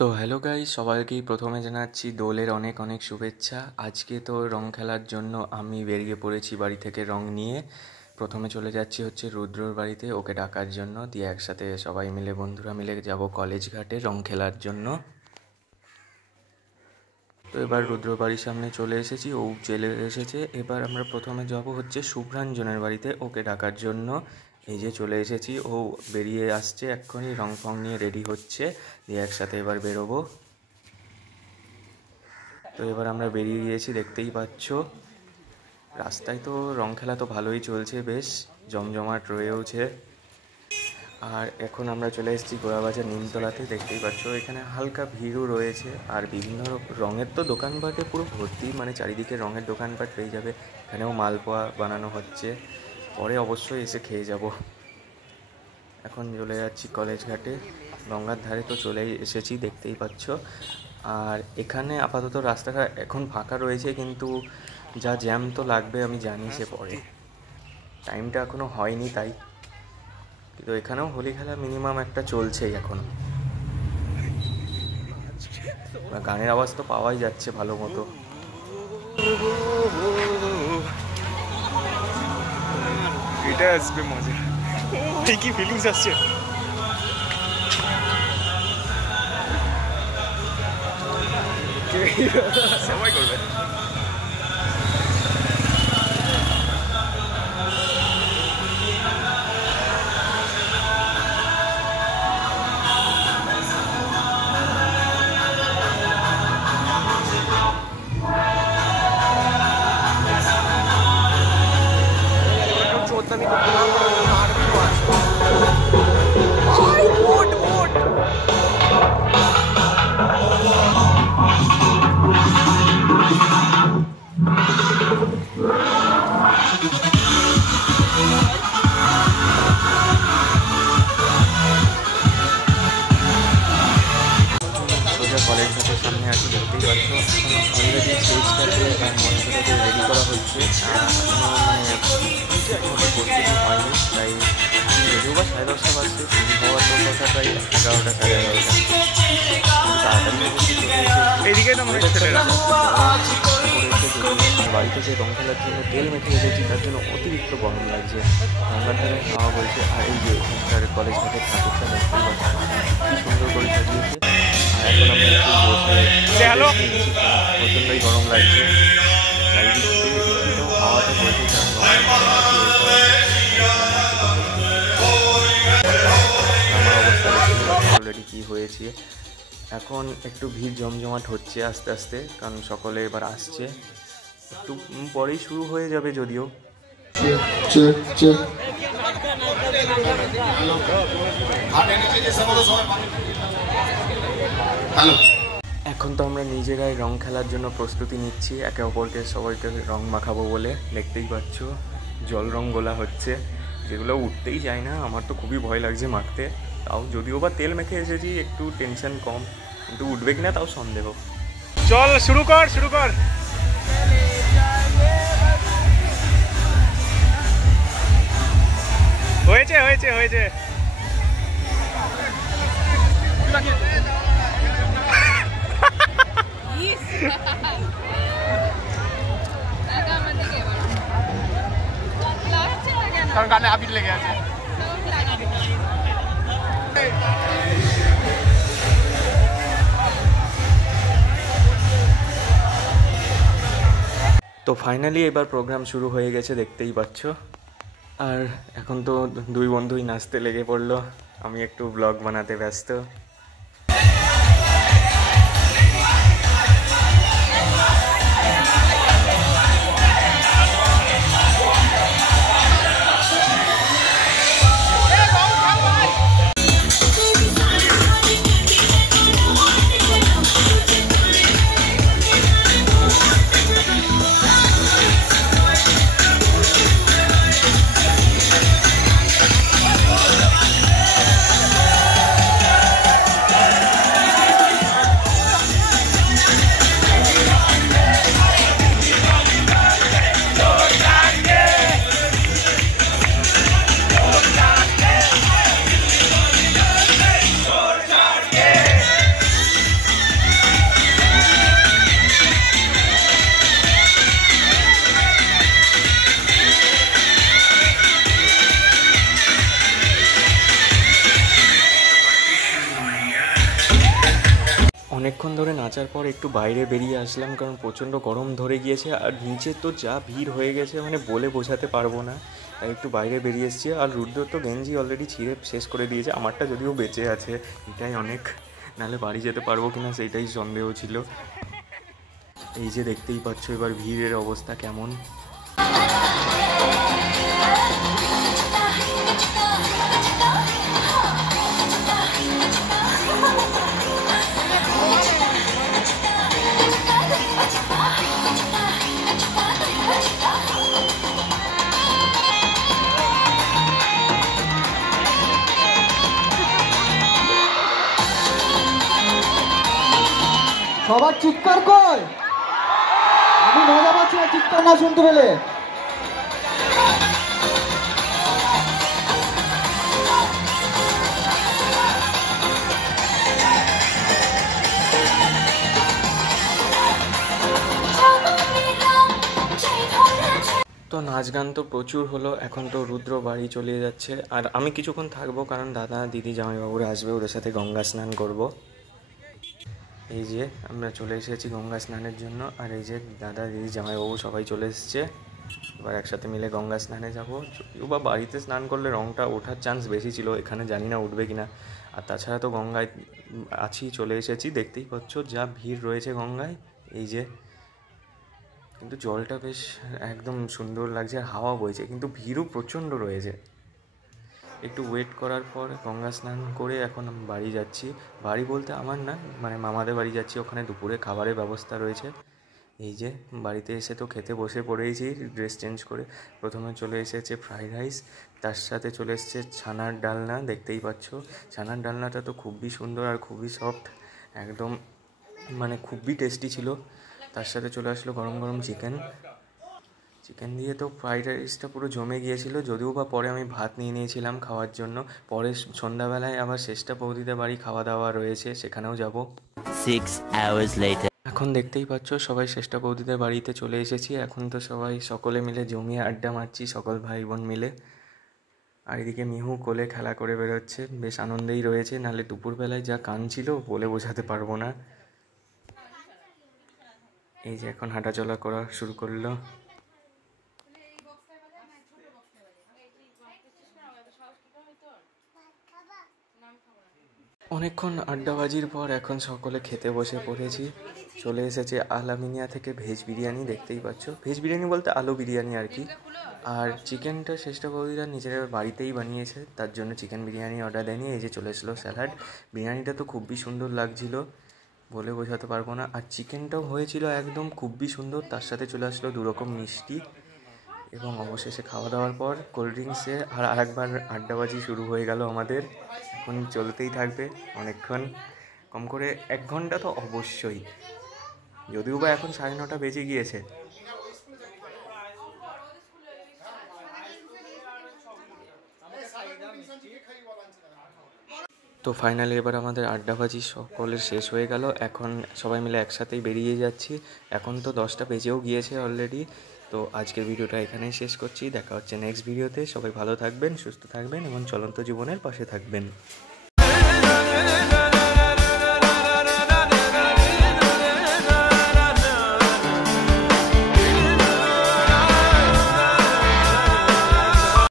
So hello guys, সবাইকেই প্রথমে জানাচ্ছি দোলের অনেক অনেক শুভেচ্ছা। আজকে তো রং খেলার জন্য আমি বেরিয়ে পড়েছি বাড়ি থেকে রং নিয়ে। প্রথমে চলে যাচ্ছি হচ্ছে রুদ্রর বাড়িতে, ওকে ডাকার জন্য, দিয়ে একসাথে সবাই মিলে বন্ধুরা মিলে যাব কলেজ ঘাটে রং খেলার জন্য। তো এবার রুদ্র বাড়ির সামনে চলে এসেছি, ও চলে এসেছে। এবার আমরা প্রথমে যাব হচ্ছে শুভ্রাঞ্জনের বাড়িতে ওকে ডাকার জন্য। এই যে চলে এসেছি, ও বেরিয়ে আসছে এক্ষুনি, রং ফং নিয়ে রেডি হচ্ছে, দিয়ে একসাথে এবার বেরোবো। তো এবার আমরা বেরিয়ে গিয়েছি, দেখতেই পাচ্ছ। রাস্তায় তো রং খেলা তো ভালোই চলছে, বেশ জমজমাট রয়েওছে। আর এখন আমরা চলে এসেছি গোড়াবাজার নিমতলাতে, দেখতেই পাচ্ছ এখানে হালকা ভিড়ও রয়েছে। আর বিভিন্ন রঙের তো দোকানপাটে পুরো ভর্তি, মানে চারিদিকে রঙের দোকানপাট পেয়ে যাবে। এখানেও মালপোয়া বানানো হচ্ছে, পরে অবশ্যই এসে খেয়ে যাব। এখন চলে যাচ্ছি কলেজ ঘাটে, গঙ্গার ধারে তো চলেই এসেছি, দেখতেই পাচ্ছ। আর এখানে আপাতত রাস্তাটা এখন ফাঁকা রয়েছে, কিন্তু যা জ্যাম তো লাগবে আমি জানি, সে পরে, টাইমটা এখনও হয়নি তাই। কিন্তু এখানেও হোলি খেলা মিনিমাম একটা চলছেই এখন। গানের আওয়াজ তো পাওয়াই যাচ্ছে ভালো মতো। এটা আসবে মজা, কি ফিলিংস আসছে। সবাই করবে। কলেজ ঘাটের সামনে আছি, দেখতেই পাচ্ছ। অলরেডি স্টেজটাকে আর মঞ্চটাকে রেডি করা হচ্ছে, এখনও মানে প্রস্তুতি হয়নি, তাই যদিও বা 10:30 বাজছে, শুরু হওয়ার তো কথা প্রায় 11টা 11:30। তাড়াতাড়ি এইদিকে তো মনে হচ্ছে বাড়িতে যে রং খেলার জন্য তেল মেখে এসেছি, তার জন্য অতিরিক্ত গরম লাগছে। গঙ্গার ধারে হাওয়া বলছে। আর এই যে এখানকার কলেজ ঘাটের ঠাকুরটা দেখতেই পাচ্ছি কি সুন্দর করে সাজিয়েছে। আর এখন আমরা একটু প্রচণ্ডই গরম লাগছে, চারিদিকে একটু হাওয়াটা বলছে, আমার অবস্থা অলরেডি কী হয়েছে। এখন একটু ভিড় জমজমাট হচ্ছে আস্তে আস্তে, কারণ সকলে এবার আসছে, একটু পরেই শুরু হয়ে যাবে যদিও। এখন তো আমরা নিজেরাই রং খেলার জন্য প্রস্তুতি নিচ্ছি, একে অপরকে সবাইকে রং মাখাবো বলে। দেখতেই পাচ্ছ জল রং গোলা হচ্ছে, যেগুলো উঠতেই যায় না। আমার তো খুবই ভয় লাগছে মাখতে, তাও যদিও বা তেল মেখে এসেছি একটু টেনশন কম, কিন্তু উঠবে কিনা তাও সন্দেহ। চল শুরু কর শুরু কর। হয়েছে হয়েছে হয়েছে। কারণ গানে আবির লেগে আছে। তো ফাইনালি এবার প্রোগ্রাম শুরু হয়ে গেছে, দেখতেই পাচ্ছ। আর এখন তো দুই বন্ধুই নাচতে লেগে পড়লো, আমি একটু ব্লগ বানাতে ব্যস্ত। অনেকক্ষণ ধরে নাচার পর একটু বাইরে বেরিয়ে আসলাম, কারণ প্রচণ্ড গরম ধরে গিয়েছে আর নিচে তো যা ভিড় হয়ে গেছে মানে বলে বোঝাতে পারবো না। তাই একটু বাইরে বেরিয়ে এসেছি। আর রুদ্র তো গেঞ্জি অলরেডি ছিঁড়ে শেষ করে দিয়েছে, আমারটা যদিও বেঁচে আছে, এটাই অনেক। নাহলে বাড়ি যেতে পারবো কিনা সেইটাই সন্দেহ ছিল। এই যে দেখতেই পাচ্ছ এবার ভিড়ের অবস্থা কেমন। সবার চিৎকার কই? আমি মজা পাচ্ছি না চিৎকার না শুনতে পেলে। তো নাচ গান তো প্রচুর হলো, এখন তো রুদ্র বাড়ি চলে যাচ্ছে আর আমি কিছুক্ষণ থাকবো, কারণ দাদা দিদি জামাইবাবুরা আসবে, ওদের সাথে গঙ্গা স্নান করব। এই যে আমরা চলে এসেছি গঙ্গা স্নানের জন্য, আর এই যে দাদা দিদি জামাইবাবু সবাই চলে এসেছে। এবার একসাথে মিলে গঙ্গা স্নানে যাবো। যদিও বা বাড়িতে স্নান করলে রঙটা ওঠার চান্স বেশি ছিল, এখানে জানি না উঠবে কিনা। আর তাছাড়া তো গঙ্গায় আছি, চলে এসেছি, দেখতেই পাচ্ছ যা ভিড় রয়েছে গঙ্গায়। এই যে কিন্তু জলটা বেশ একদম সুন্দর লাগছে আর হাওয়া বইছে, কিন্তু ভিড়ও প্রচণ্ড রয়েছে। একটু ওয়েট করার পর গঙ্গা স্নান করে এখন আমি বাড়ি যাচ্ছি। বাড়ি বলতে আমার না, মানে মামাদের বাড়ি যাচ্ছি, ওখানে দুপুরে খাবারের ব্যবস্থা রয়েছে। এই যে বাড়িতে এসে তো খেতে বসে পড়েইছি ড্রেস চেঞ্জ করে। প্রথমে চলে এসেছে ফ্রাইড রাইস, তার সাথে চলে এসেছে ছানার ডালনা, দেখতেই পাচ্ছ। ছানার ডালনাটা তো খুবই সুন্দর আর খুবই সফট, একদম মানে খুবই টেস্টি ছিল। তার সাথে চলে আসলো গরম গরম চিকেন। চিকেন দিয়ে তো ফ্রাইড রাইসটা পুরো জমে গিয়েছিল, যদিও বা পরে আমি ভাত নিয়ে নিয়েছিলাম খাওয়ার জন্য। পরে সন্ধ্যাবেলায় আবার শেষটা বৌদিদের বাড়ি খাওয়া দাওয়া রয়েছে, সেখানেও যাব। 6 hours later. এখন দেখতেই পাচ্ছ সবাই শেষটা বৌদিদের বাড়িতে চলে এসেছি। এখন তো সবাই সকলে মিলে জমিয়ে আড্ডা মারছি, সকল ভাই বোন মিলে। আর এদিকে মিহু কোলে খেলা করে বেরোচ্ছে, বেশ আনন্দেই রয়েছে। নাহলে দুপুরবেলায় যা কাঁদছিল বলে বোঝাতে পারবো না। এই যে এখন হাঁটাচলা করা শুরু করলো। অনেকক্ষণ আড্ডাবাজির পর এখন সকলে খেতে বসে পড়েছি। চলে এসেছে আলামিনিয়া থেকে ভেজ বিরিয়ানি, দেখতেই পাচ্ছ। ভেজ বিরিয়ানি বলতে আলু বিরিয়ানি আর কি। আর চিকেনটা শেষটা বৌদিরা নিজেরা বাড়িতেই বানিয়েছে, তার জন্য চিকেন বিরিয়ানি অর্ডার দেয়নি। এই যে চলে এসলো স্যালাড। বিরিয়ানিটা তো খুবই সুন্দর লাগছিল, বলে বোঝাতে পারবো না। আর চিকেনটাও হয়েছিল একদম খুবই সুন্দর, তার সাথে চলে আসলো 2 রকম মিষ্টি। এবং অবশেষে খাওয়া দাওয়ার পর কোল্ড ড্রিঙ্কসে আর আরেকবার আড্ডাবাজি শুরু হয়ে গেল আমাদের। এখন চলতেই থাকবে অনেকক্ষণ, কম করে 1 ঘন্টা তো অবশ্যই, যদিও বা এখন 9:30 বেজে গিয়েছে। তো ফাইনালি এবার আমাদের আড্ডাবাজি সকলের শেষ হয়ে গেল। এখন সবাই মিলে একসাথেই বেরিয়ে যাচ্ছি। এখন তো 10টা বেজেও গিয়েছে অলরেডি। তো আজকের ভিডিওটা এখানেই শেষ করছি, দেখা হচ্ছে নেক্সট ভিডিওতে। সবাই ভালো থাকবেন, সুস্থ থাকবেন এবং চলন্ত জীবনের পাশে থাকবেন।